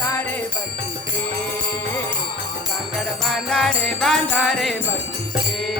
बांधारे भक्तीचे कांगड बांधारे बांधारे भक्तीचे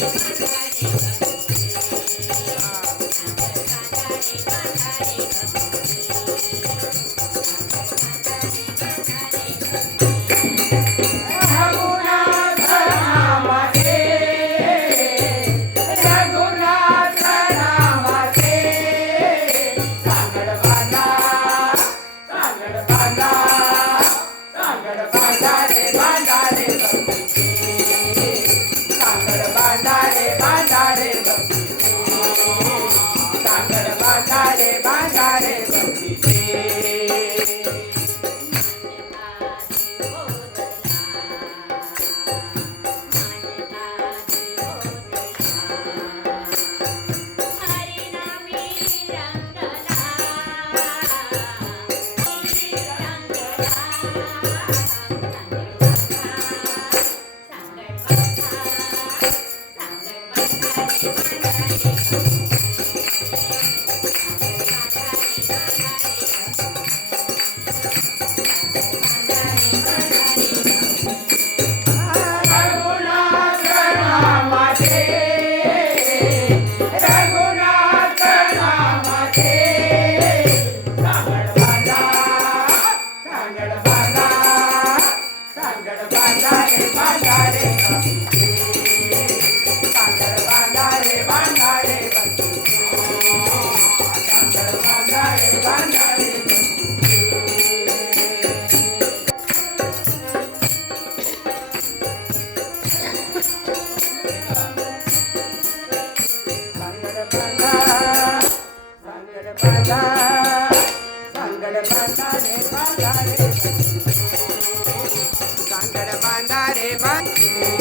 Thank you. Tchau. ಬಾಂದಾರೆ ಬಾಂದಾರೆ ಬಾಂದಾರೆ